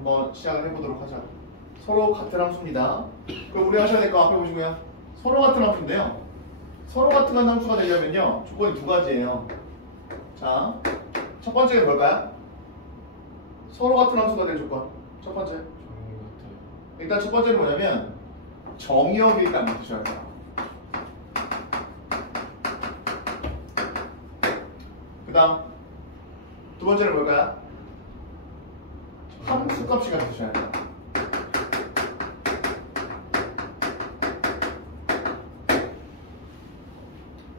한번 시작을 해보도록 하자. 서로 같은 함수입니다. 그럼 우리 하셔야 될 거 앞에 보시고요. 서로 같은 함수인데요. 서로 같은 함수가 되려면요. 조건이 두 가지예요. 자, 첫 번째는 뭘까요? 서로 같은 함수가 될 조건. 첫 번째. 일단 첫 번째는 뭐냐면 정의역이 일단 맡으셔야 돼요. 그 다음 두 번째는 뭘까요? 함수값이 같으셔야 돼요.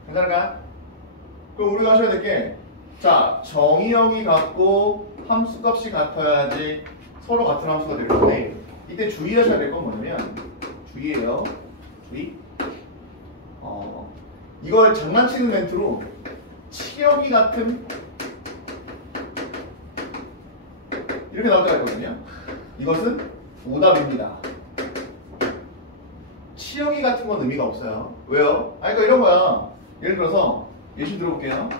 괜찮을까요? 그럼 우리가 하셔야 될 게, 자, 정의역이 같고 함수값이 같아야지 서로 같은 함수가 될 건데, 이때 주의하셔야 될 건 뭐냐면, 주의예요. 주의. 이걸 장난치는 멘트로 치역이 같은 이렇게 나올 때가 있거든요. 이것은 오답입니다. 치역이 같은 건 의미가 없어요. 왜요? 그러니까 이런 거야. 예를 들어서 예시 들어볼게요.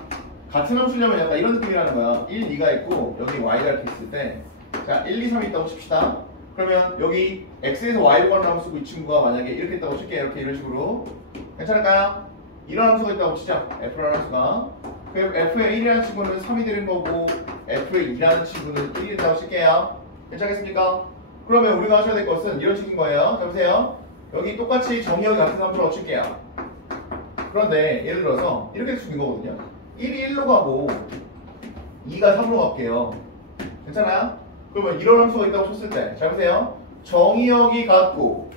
같은 함수려면 약간 이런 느낌이라는 거야. 1, 2가 있고 여기 y가 이렇게 있을 때, 자 1, 2, 3이 있다고 칩시다. 그러면 여기 x에서 y로 가는 함수고 이 친구가 만약에 이렇게 있다고 칠게요. 이렇게 이런 식으로. 괜찮을까요? 이런 함수가 있다고 치자. f라는 함수가. 그럼 f의 1이라는 친구는 3이 되는 거고 f의 2라는 친구는 1이 된다고 칠게요. 괜찮겠습니까? 그러면 우리가 하셔야 될 것은 이런 식인 거예요. 자 보세요. 여기 똑같이 정의역이 같은 함수라고 칠게요. 그런데 예를 들어서 이렇게 쓰는 거거든요. 1이 1로 가고 2가 3으로 갈게요. 괜찮아요? 그러면 이런 함수가 있다고 쳤을 때, 잘 보세요. 정의역이 같고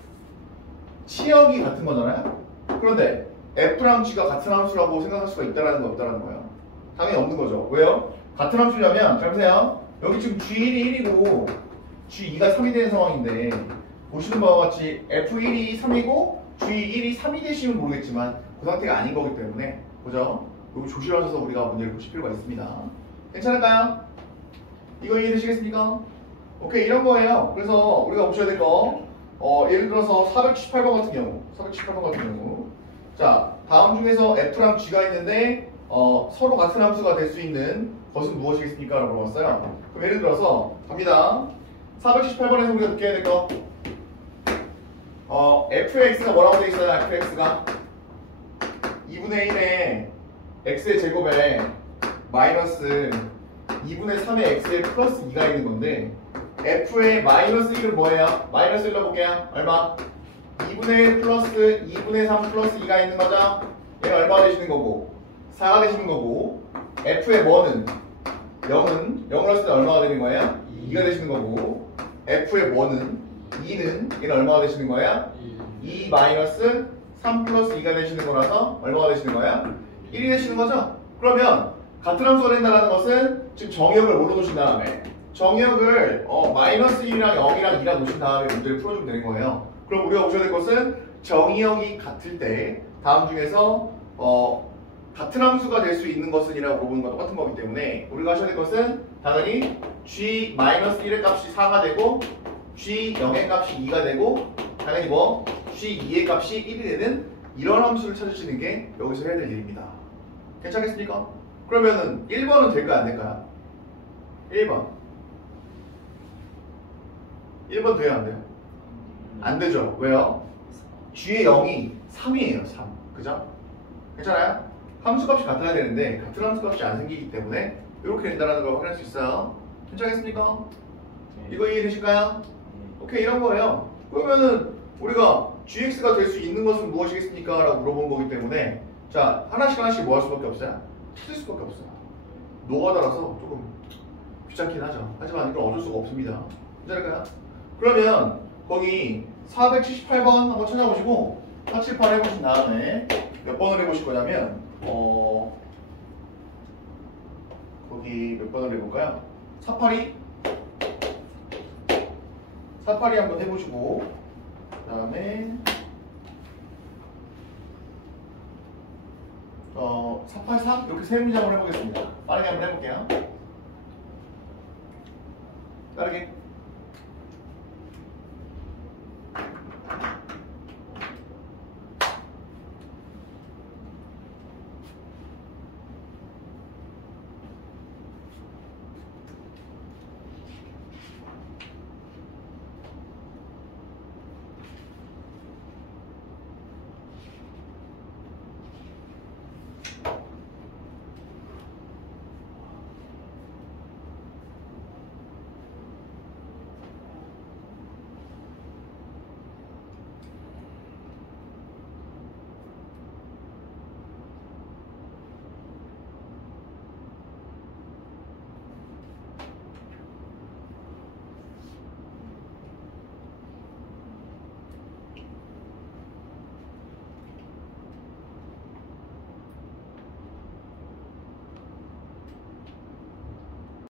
치역이 같은 거잖아요. 그런데 f랑 g가 같은 함수라고 생각할 수가 있다라는 거 없다라는 거예요. 당연히 없는 거죠. 왜요? 같은 함수려면 잘 보세요. 여기 지금 g1이 1이고 g2가 3이 되는 상황인데, 보시는 바와 같이 f1이 3이고 g1이 3이 되시면 모르겠지만 그 상태가 아닌 거기 때문에, 보죠? 여기 조심하셔서 우리가 문제를 보실 필요가 있습니다. 괜찮을까요? 이거 이해되시겠습니까? 오케이, 이런 거예요. 그래서 우리가 보셔야 될 거, 예를 들어서 478번 같은 경우, 478번 같은 경우, 자, 다음 중에서 f랑 g가 있는데 서로 같은 함수가 될 수 있는 것은 무엇이겠습니까? 라고 물어봤어요. 그럼 예를 들어서 갑니다. 478번에서 우리가 느껴야 될 거, fx가 뭐라고 되어 있어요? fx가 2분의 1에 x의 제곱에 마이너스 2분의 3의 x에 플러스 2가 있는 건데, f의 마이너스 1은 뭐예요? 마이너스 1로 볼게요. 얼마? 2분의 1 플러스 2분의 3 플러스 2가 있는 거죠? 얘가 얼마가 되시는 거고? 4가 되시는 거고, f의 뭐는? 0은 0을 했을 때 얼마가 되는 거예요? 2가 되시는 거고, f의 뭐는? 2는 얘는 얼마가 되시는 거야? 2 마이너스 3 플러스 2가 되시는 거라서 얼마가 되시는 거야? 1이 되시는 거죠? 그러면 같은 함수가 된다는 것은 지금 정의역을 뭘로 놓으신 다음에, 정의역을 마이너스 1이랑 0이랑 2랑 놓으신 다음에 문제를 풀어주면 되는 거예요. 그럼 우리가 보셔야 될 것은 정의역이 같을 때 다음 중에서 같은 함수가 될 수 있는 것은 이라고 물어보는 건 똑같은 거기 때문에, 우리가 하셔야 될 것은 당연히 g-1의 값이 4가 되고 g0의 값이 2가 되고, 당연히 뭐 g2의 값이 1이 되는 이런 함수를 찾으시는 게 여기서 해야 될 일입니다. 괜찮겠습니까? 그러면은 1번은 될까요? 안 될까요? 1번 돼요? 안 돼요? 안 되죠. 왜요? g의 0이 3이에요. 3. 그죠? 괜찮아요? 함수값이 같아야 되는데 같은 함수값이 안 생기기 때문에 이렇게 된다는 걸 확인할 수 있어요. 괜찮겠습니까? 이거 이해되실까요? 오케이, 이런 거예요. 그러면은 우리가 gx가 될 수 있는 것은 무엇이겠습니까? 라고 물어본 거기 때문에, 자, 하나씩 뭐 할 수밖에 없어요? 찾을 수밖에 없어요. 노가다라서 조금 귀찮긴 하죠. 하지만 이건 어쩔 수가 없습니다. 괜찮을까요? 그러면 거기 478번 한번 찾아보시고 478 해보신 다음에 몇 번을 해보실 거냐면, 거기 몇 번을 해볼까요? 482 한번 해보시고, 그 다음에 483 이렇게 세 문제 한번 해보겠습니다. 빠르게 한번 해볼게요. 빠르게.